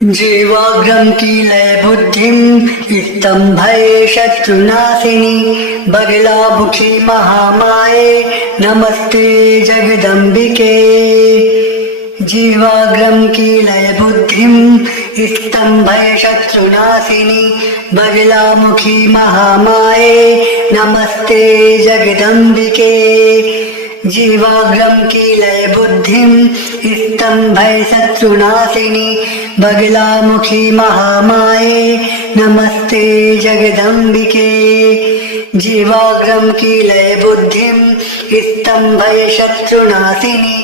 जीवाग्रम की लय बुद्धिम स्तंभये शत्रुनाशिनी बगलामुखी महामाये नमस्ते जगदम्बिके। जीवाग्रम की लय बुद्धिम स्तंभये शत्रुनाशिनी बगलामुखी महामाये नमस्ते जगदम्बिके। जीवाग्रम की लय बुद्धिम स्तंभय शत्रुनाशिनी बगलामुखी महामाये नमस्ते जगदम्बिके। जीवाग्रम की लय बुद्धिम स्तंभय शत्रुनाशिनी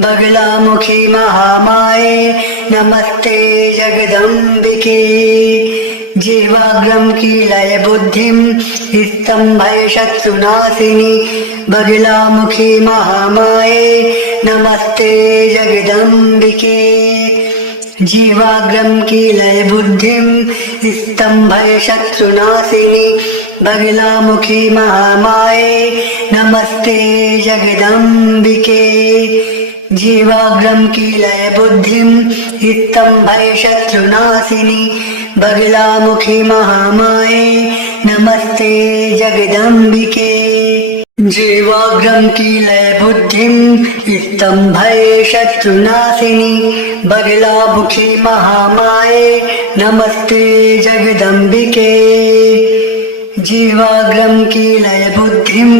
बगलामुखी महामाये नमस्ते जगदम्बिके। जीवाग्रम की लय बुद्धिम स्तंभय शत्रुनाशिनी बगलामुखी महामाये नमस्ते जगदम्बिके। जीवाग्रम की लय बुद्धिम स्तंभय शत्रुनाशिनी बगलामुखी महामाये नमस्ते जगदम्बिके। जीवाग्रम की लय बुद्धिम स्तंभय शत्रुनाशिनी बगलामुखी महामाये नमस्ते जगदम्बिके। जीवाग्रम की लय बुद्धिम स्तंभय शत्रुनाशिनी बगलामुखी महामाये नमस्ते जगदम्बिके। जीवाग्रम की लय बुद्धिम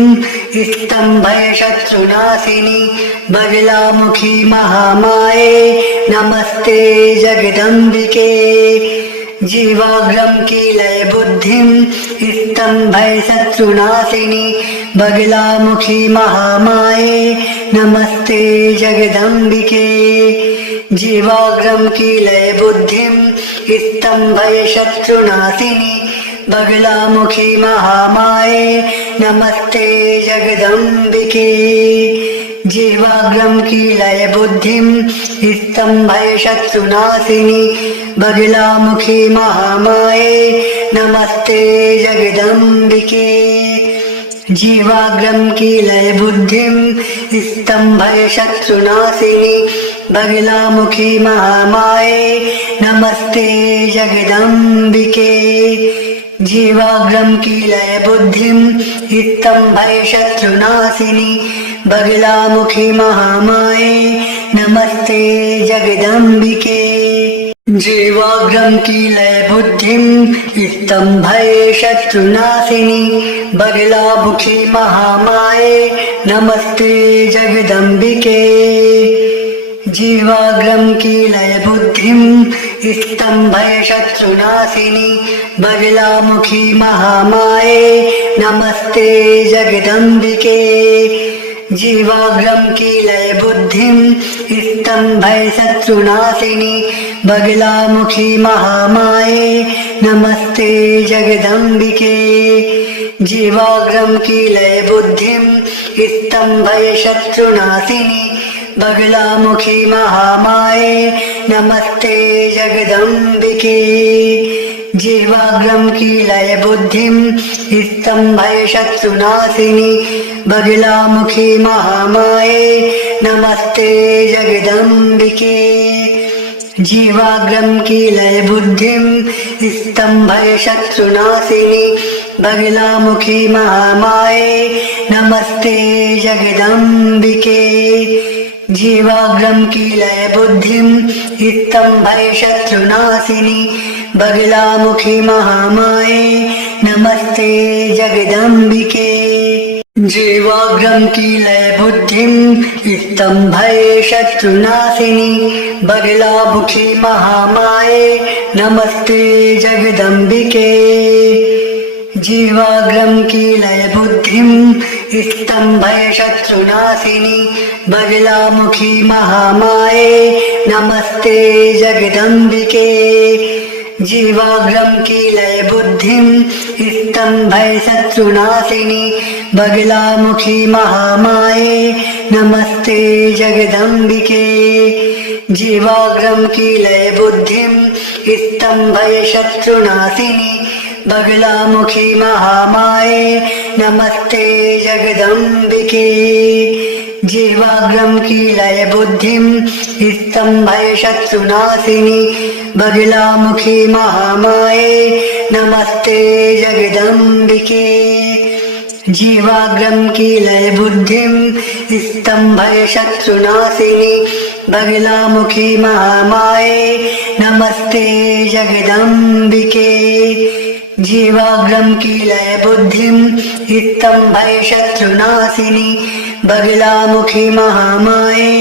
स्तंभय शत्रुनाशिनी बगलामुखी महामाये नमस्ते जगदम्बिके। जीवाग्रम की लय बुद्धिम स्तंभय शत्रुनाशिनी बगलामुखी महामाये नमस्ते जगदम्बिके। जीवाग्रम की लय बुद्धिम स्तंभय शत्रुनाशिनी बगलामुखी महामाये नमस्ते जगदम्बिके। जीवाग्रम की लय बुद्धिम स्तंभय शत्रुनाशिनी बगलामुखी महामाये नमस्ते जगदम्बिके। जीवाग्रम की लय बुद्धिम स्तंभय शत्रुनाशिनी बगलामुखी महामाये नमस्ते जगदम्बिके। जीवाग्रम की लय बुद्धिम स्तंभय शत्रुनाशिनी बगलामुखी महामाये नमस्ते जगदम्बिके। जीवाग्रम की लय बुद्धिम स्तंभय शत्रुनाशिनी बगलामुखी महामाये नमस्ते जगदम्बिके। जीवाग्रम की लय बुद्धिम स्तंभय शत्रुनाशिनी बगलामुखी महामाये नमस्ते जगदम्बिके। जीवाग्रम की लय बुद्धिम स्तंभय शत्रुनाशिनी बगलामुखी महामाये नमस्ते जगदम्बिके। जीवाग्रम की लय बुद्धिम स्तंभय शत्रुनाशिनी बगलामुखी महामाये नमस्ते जगदम्बिके। जीवाग्रम की लय बुद्धिम स्तंभय शत्रुनाशिनी बगलामुखी महामाये नमस्ते जगदम्बिके। जीवाग्रम की लय बुद्धिम स्तंभय शत्रुनाशिनी बगलामुखी महामाये नमस्ते जगदम्बिके। जीवाग्रम की लय बुद्धिम स्तंभय शत्रुनाशिनी बगलामुखी महामाये नमस्ते जगदम्बिके। जीवाग्रम की लय बुद्धिम स्तंभय शत्रुनाशिनी बगलामुखी महामाये नमस्ते जगदम्बिके। जीवाग्रम की लय बुद्धिम स्तंभय शत्रुनाशिनी बगलामुखी महामाये नमस्ते जगदम्बिके। जीवाग्रम की लय बुद्धिम स्तंभय शत्रुनाशिनी बगलामुखी महामाये नमस्ते जगदम्बिके। जीवाग्रम की लय बुद्धिम स्तंभय शत्रुनाशिनी बगलामुखी महामाये नमस्ते जगदम्बिके। जीवाग्रम की लय बुद्धिम स्तंभय शत्रुनाशिनी बगलामुखी महामाये नमस्ते जगदम्बिके। जीवाग्रम की लय बुद्धिम स्तंभय शत्रुनाशिनी बगलामुखी महामाये नमस्ते जगदम्बिके। जीवाग्रम की लय बुद्धिम स्तंभय शत्रुनाशिनी बगलामुखी महामाये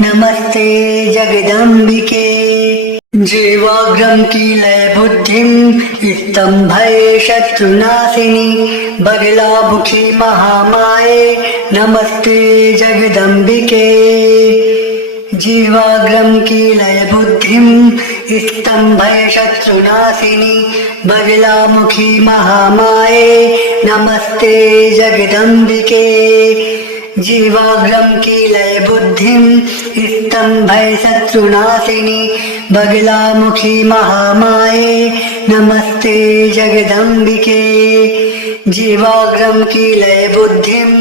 नमस्ते जगदम्बिके। जीवाग्रम की लय बुद्धिम स्तंभय शत्रुनाशिनी बगलामुखी महामाये नमस्ते जगदम्बिके। जीवाग्रम की लय बुद्धिम स्तंभय शत्रुनाशिनी बगलामुखी महामाये नमस्ते जगदम्बिके। जीवाग्रम की लय बुद्धिम स्तंभय शत्रुनाशिनी बगलामुखी महामाये नमस्ते जगदम्बिके। जीवाग्रम की लय बुद्धिम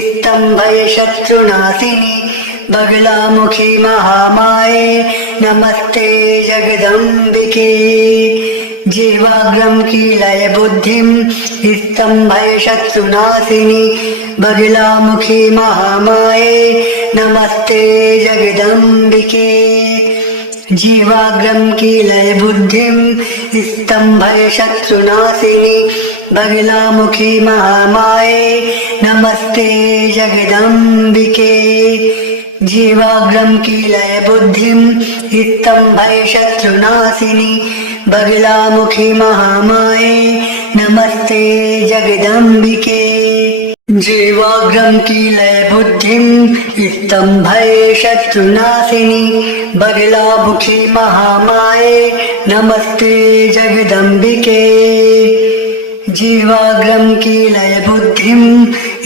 स्तंभय शत्रुनाशिनी बगलामुखी महामाये नमस्ते जगदम्बिके। जीवाग्रम की लय बुद्धिम स्तंभय शत्रुनाशिनी बगलामुखी महामाये नमस्ते जगदम्बिके। जीवाग्रम की लय बुद्धिम स्तंभय शत्रुनाशिनी बगलामुखी महामाये नमस्ते जगदम्बिके। जीवाग्रम की लय बुद्धिम स्तंभय शत्रुनाशिनी बगलामुखी महामाये नमस्ते जगदम्बिके। जीवाग्रम की लय बुद्धिम स्तंभय शत्रुनाशिनी बगलामुखी महामाये नमस्ते जगदम्बिके। जीवाग्रम की लय बुद्धिम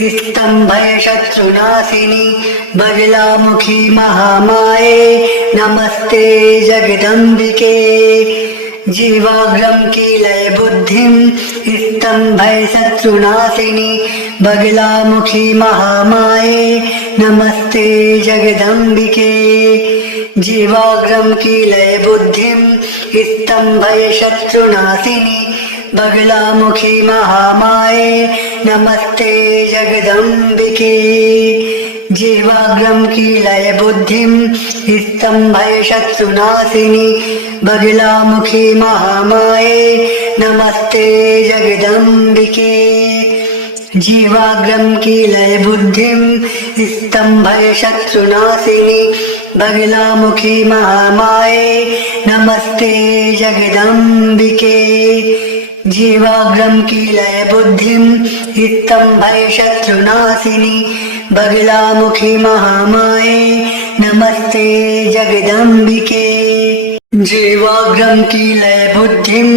स्तंभय शत्रुनाशिनी बगलामुखी महामाये नमस्ते जगदम्बिके। जीवाग्रम की लय बुद्धिम स्तंभय शत्रुनाशिनी बगलामुखी महामाये नमस्ते जगदम्बिके। जीवाग्रम की लय बुद्धिम स्तंभय शत्रुनाशिनी बगलामुखी महामाये नमस्ते जगदम्बिके। जीवाग्रम की लय बुद्धिम स्तंभय शत्रुनाशिनी बगलामुखी महामाये नमस्ते जगदम्बिके। जीवाग्रम की लय बुद्धिम स्तंभय शत्रुनाशिनी बगलामुखी महामाये नमस्ते जगदम्बिके। जीवाग्रम की लय बुद्धिम स्तंभय शत्रुनाशिनी बगलामुखी महामाये नमस्ते जगदम्बिके। जीवाग्रम की लय बुद्धिम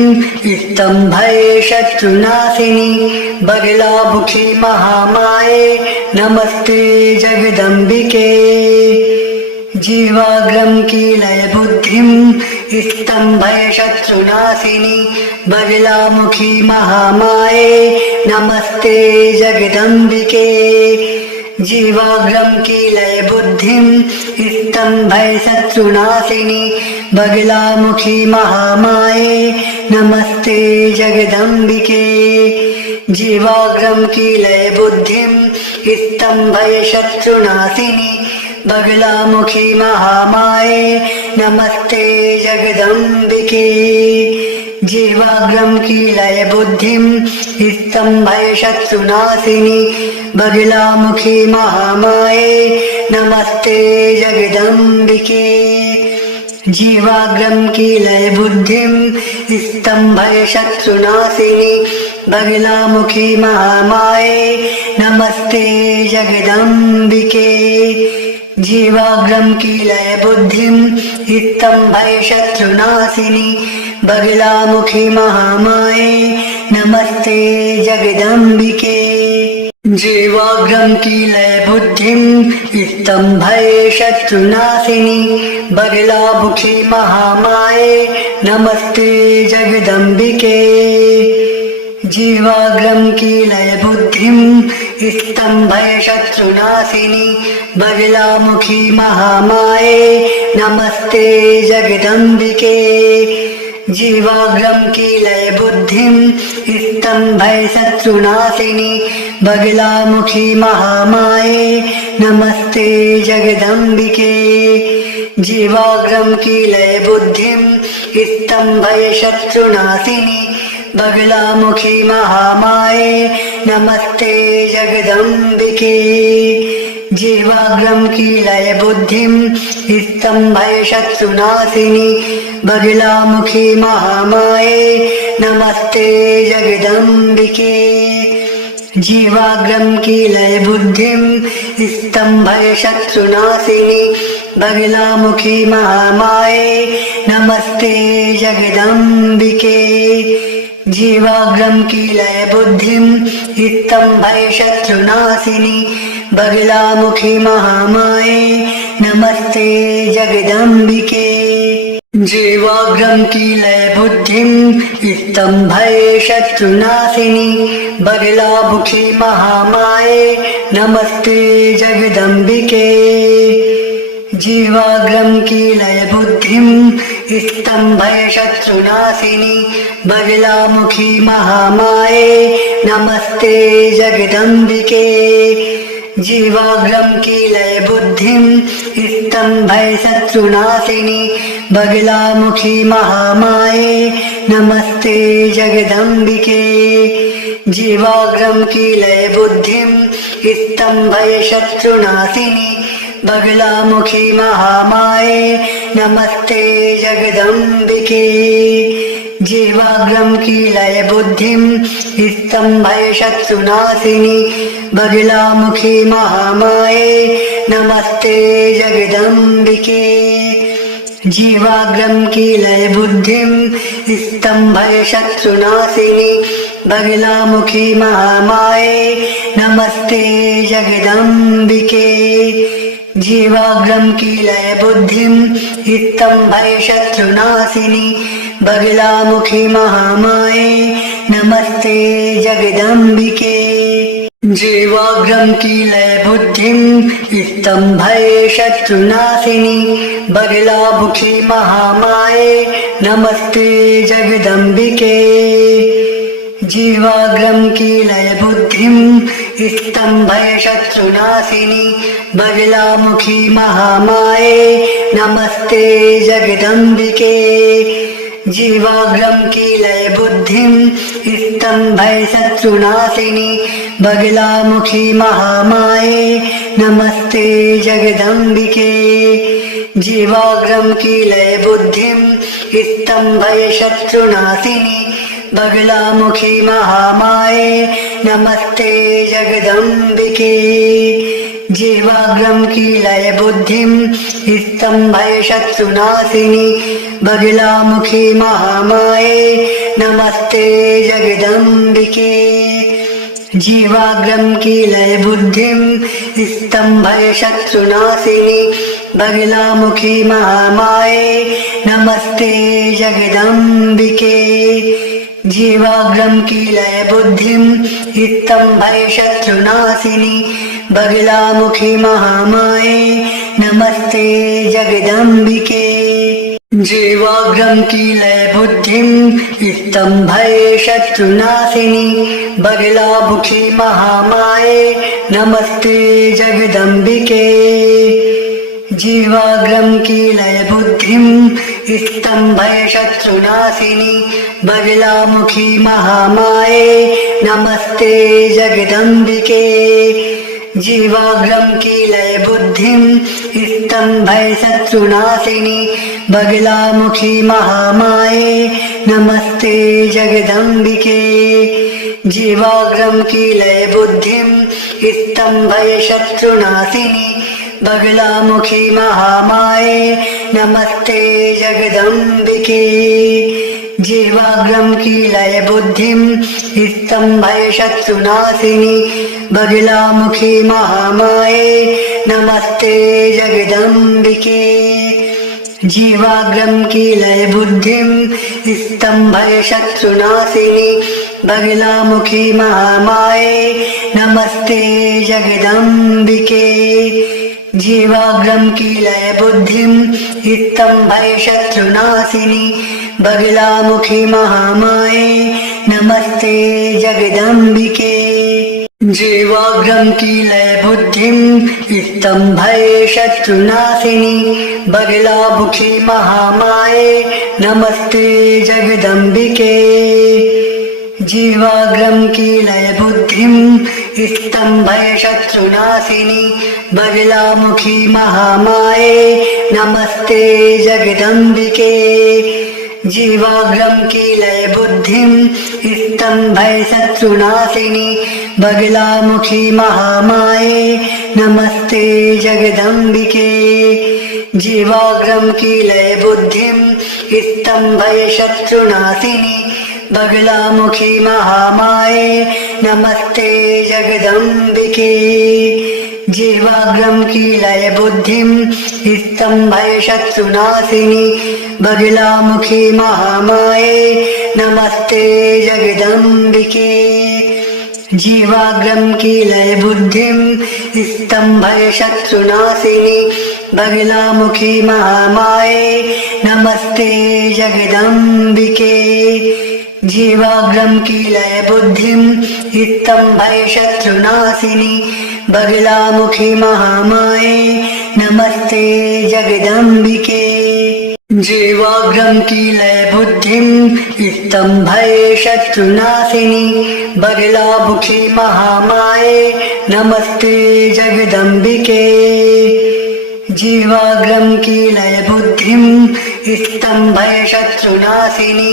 स्तंभय शत्रुनाशिनी बगलामुखी महामाये नमस्ते जगदम्बिके। जीवाग्रम की लय बुद्धिम स्तंभय शत्रुनाशिनी बगलामुखी महामाये नमस्ते जगदम्बिके। जीवाग्रम की लय बुद्धिम स्तंभय शत्रुनाशिनी बगलामुखी महामाये नमस्ते जगदम्बिके। जीवाग्रम की लय बुद्धिम स्तंभय शत्रुनाशिनी बगलामुखी महामाये नमस्ते जगदम्बिके। जीवाग्रम की लय बुद्धिम स्तंभय शत्रुनाशिनी बगलामुखी महामाये नमस्ते जगदम्बिके। जीवाग्रम की लय बुद्धिम स्तंभय शत्रुनाशिनी बगलामुखी महामाये नमस्ते जगदम्बिके। जीवाग्रम की लय बुद्धिम स्तंभय शत्रुनाशिनी बगलामुखी महामाये नमस्ते जगदम्बिके। जीवाग्रम की लय बुद्धिम स्तंभय शत्रुनाशिनी बगलामुखी महामाये नमस्ते जगदम्बिके। जीवाग्रम की लय बुद्धिम स्तंभय शत्रुनाशिनी बगलामुखी महामाये नमस्ते जगदम्बिके। जीवाग्रम की लय बुद्धिम स्तंभय शत्रुनाशिनी बगलामुखी महामाये नमस्ते जगदम्बिके। जीवाग्रम की लय बुद्धिम स्तंभय शत्रुनाशिनी बगलामुखी महामाये नमस्ते जगदम्बिके। जीवाग्रम की लय बुद्धिम स्तंभय शत्रुनाशिनी बगलामुखी महामाये नमस्ते जगदम्बिके। जीवाग्रम की लय बुद्धिम स्तंभय शत्रुनाशिनी बगलामुखी महामाये नमस्ते जगदम्बिके। जीवाग्रम की लय बुद्धिम स्तंभय शत्रुनाशिनी बगलामुखी महामाये नमस्ते जगदम्बिके। जीवाग्रम की लय बुद्धिम स्तंभय शत्रुनाशिनी बगलामुखी महामाये नमस्ते जगदम्बिके। जीवाग्रम की लय बुद्धिम स्तंभय शत्रुनाशिनी बगलामुखी महामाये नमस्ते जगदम्बिके। जीवाग्रम की लय बुद्धिम स्तंभय शत्रुनाशिनी बगलामुखी महामाये नमस्ते जगदम्बिके। जीवाग्रम की लय बुद्धिम स्तंभय शत्रुनाशिनी बगलामुखी महामाये नमस्ते जगदम्बिके। जीवाग्रम की लय बुद्धिम स्तंभय शत्रुनाशिनी बगलामुखी महामाये नमस्ते जगदम्बिके। जीवाग्रम की लय बुद्धिम स्तंभय शत्रुनाशिनी बगलामुखी महामाये नमस्ते जगदम्बिके। जीवाग्रम की लय बुद्धिम स्तंभय शत्रुनाशिनी बगलामुखी महामाये नमस्ते जगदम्बिके। जीवाग्रम की लय बुद्धिम स्तंभय शत्रुनाशिनी बगलामुखी महामाये नमस्ते जगदम्बिके। जीवाग्रम की लय बुद्धिम स्तंभय शत्रुनाशिनी बगलामुखी महामाये नमस्ते जगदम्बिके। जीवाग्रम की लय बुद्धिम स्तंभय शत्रुनाशिनी बगलामुखी महामाये नमस्ते जगदम्बिके। जीवाग्रम की लय बुद्धिम स्तंभय शत्रुनाशिनी बगलामुखी महामाये नमस्ते जगदम्बिके। जीवाग्रम की लय बुद्धिम स्तंभय शत्रुनाशिनी बगलामुखी महामाये नमस्ते जगदम्बिके। जीवाग्रम की लय बुद्धिम स्तंभय शत्रुनाशिनी बगलामुखी महामाये नमस्ते जगदम्बिके। जीवाग्रम की लय बुद्धिम स्तंभय शत्रुनाशिनी बगलामुखी महामाये नमस्ते जगदम्बिके। जीवाग्रम की लय बुद्धिम स्तंभय शत्रुनाशिनी बगलामुखी महामाये नमस्ते जगदम्बिके। जीवाग्रम की लय बुद्धिम स्तंभय शत्रुनाशिनी बगलामुखी महामाये नमस्ते जगदम्बिके। जीवाग्रम की लय बुद्धिम स्तंभय शत्रुनाशिनी बगलामुखी महामाये नमस्ते जगदम्बिके। जीवाग्रम की लय बुद्धिम स्तंभय शत्रुनाशिनी बगलामुखी महामाये नमस्ते जगदम्बिके। जीवाग्रम की लय बुद्धिम स्तंभय शत्रुनाशिनी बगलामुखी महामाये नमस्ते जगदम्बिके। जीवाग्रम की लय बुद्धिम स्तंभय शत्रुनाशिनी बगलामुखी महामाये नमस्ते जगदम्बिके। जीवाग्रम की लय बुद्धिम स्तंभय शत्रुनाशिनी बगलामुखी महामाये नमस्ते जगदम्बिके। जीवाग्रम की लय बुद्धिम स्तंभय शत्रुनाशिनी बगलामुखी महामाये नमस्ते जगदम्बिके। जीवाग्रम की लय बुद्धिम स्तंभय शत्रुनाशिनी बगलामुखी महामाये नमस्ते जगदम्बिके। जीवाग्रम की लय बुद्धिम स्तंभय शत्रुनाशिनी बगलामुखी महामाये नमस्ते जगदम्बिके। जीवाग्रम की लय बुद्धिम स्तंभय शत्रुनाशिनी बगलामुखी महामाये नमस्ते जगदम्बिके। जीवाग्रम की लय बुद्धिम स्तंभय शत्रुनाशिनी बगलामुखी महामाये नमस्ते जगदम्बिके। जीवाग्रम की लय बुद्धिम स्तंभय शत्रुनाशिनी बगलामुखी महामाये नमस्ते जगदम्बिके। जीवाग्रम की लय बुद्धिम स्तंभय शत्रुनाशिनी बगलामुखी महामाये नमस्ते जगदम्बिके। जीवाग्रम की लय बुद्धिम स्तंभय शत्रुनाशिनी बगलामुखी महामाये नमस्ते जगदम्बिके। जीवाग्रम की लय बुद्धिम स्तंभय शत्रुनाशिनी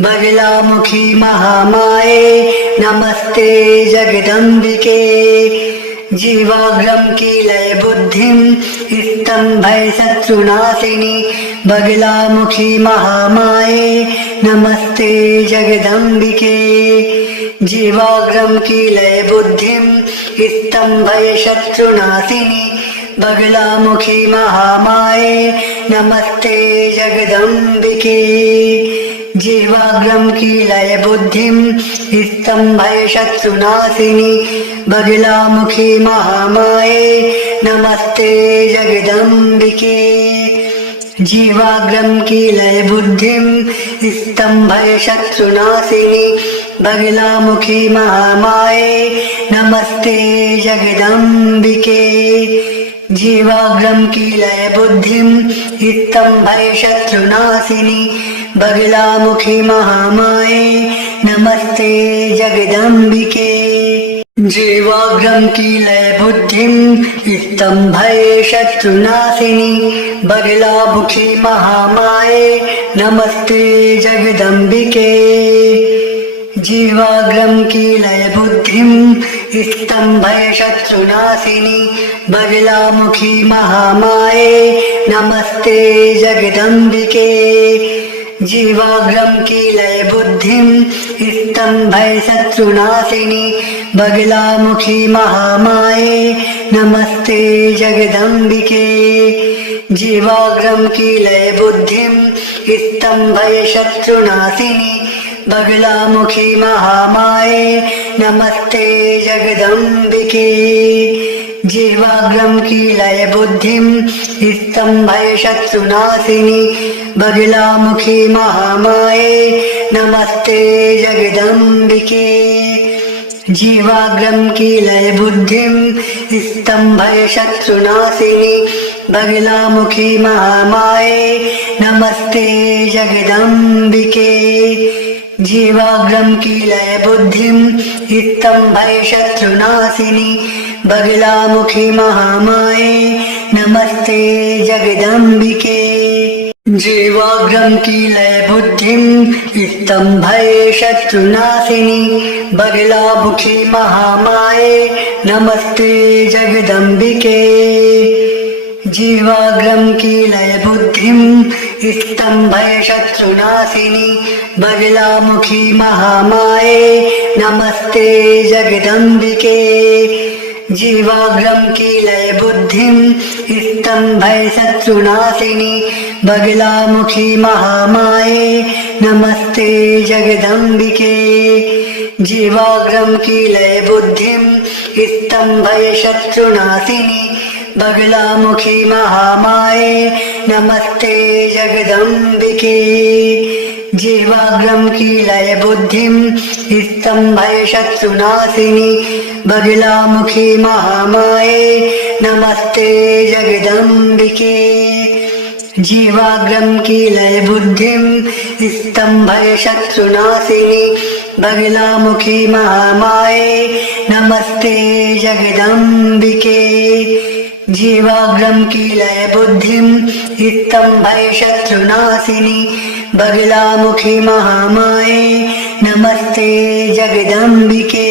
बगलामुखी महामाये नमस्ते जगदम्बिके। जीवाग्रम की लय बुद्धिम स्तंभय शत्रुनाशिनी बगलामुखी महामाये नमस्ते जगदम्बिके। जीवाग्रम की लय बुद्धिम स्तंभय शत्रुनाशिनी बगलामुखी महामाये नमस्ते जगदम्बिके। जीवाग्रम की लय बुद्धिम स्तंभय शत्रुनाशिनी बगलामुखी महामाये नमस्ते जगदम्बिके। जीवाग्रम की लय बुद्धिम स्तंभय शत्रुनाशिनी बगलामुखी महामाये नमस्ते जगदम्बिके। जीवाग्रम की लय बुद्धिम स्तंभय शत्रुनाशिनी बगलामुखी महामाये नमस्ते जगदम्बिके। जीवाग्रम की लय बुद्धिम स्तंभय शत्रुनाशिनी बगलामुखी महामाये नमस्ते जगदम्बिके। जीवाग्रम की लय बुद्धिम स्तंभय शत्रुनाशिनी बगलामुखी महामाये नमस्ते जगदम्बिके। जीवाग्रम की लय बुद्धिम स्तंभय शत्रुनाशिनी बगलामुखी महामाये नमस्ते जगदम्बिके। जीवाग्रम की लय बुद्धिम स्तंभय शत्रुनाशिनी बगलामुखी महामाये नमस्ते जगदम्बिके। जीवाग्रम की लय बुद्धिम स्तंभय शत्रुनाशिनी बगलामुखी महामाये नमस्ते जगदम्बिके। जीवाग्रम की लय बुद्धिम स्तंभय शत्रुनाशिनी बगलामुखी महामाये नमस्ते जगदम्बिके। जीवाग्रम की लय बुद्धिम स्तंभय शत्रुनाशिनी बगलामुखी महामाये नमस्ते जगदम्बिके। जीवाग्रम की लय बुद्धिम स्तंभय शत्रुनाशिनी बगलामुखी महामाये नमस्ते जगदम्बिके। जीवाग्रम की लय बुद्धिम स्तंभय शत्रुनाशिनी बगलामुखी महामाये नमस्ते जगदम्बिके। जीवाग्रम की लय बुद्धिम स्तंभय शत्रुनाशिनी बगलामुखी महामाये नमस्ते जगदम्बिके। जीवाग्रम की लय बुद्धिम स्तंभय शत्रुनाशिनी बगलामुखी महामाये नमस्ते जगदम्बिके। जीवाग्रम की लय बुद्धिम स्तंभय शत्रुनाशिनी बगलामुखी महामाये नमस्ते जगदम्बिके। जीवाग्रम की लय बुद्धिम स्तंभय शत्रुनाशिनी बगलामुखी महामाये नमस्ते जगदम्बिके। जीवाग्रम की लय बुद्धिम स्तंभय शत्रुनाशिनी बगलामुखी महामाये नमस्ते जगदम्बिके।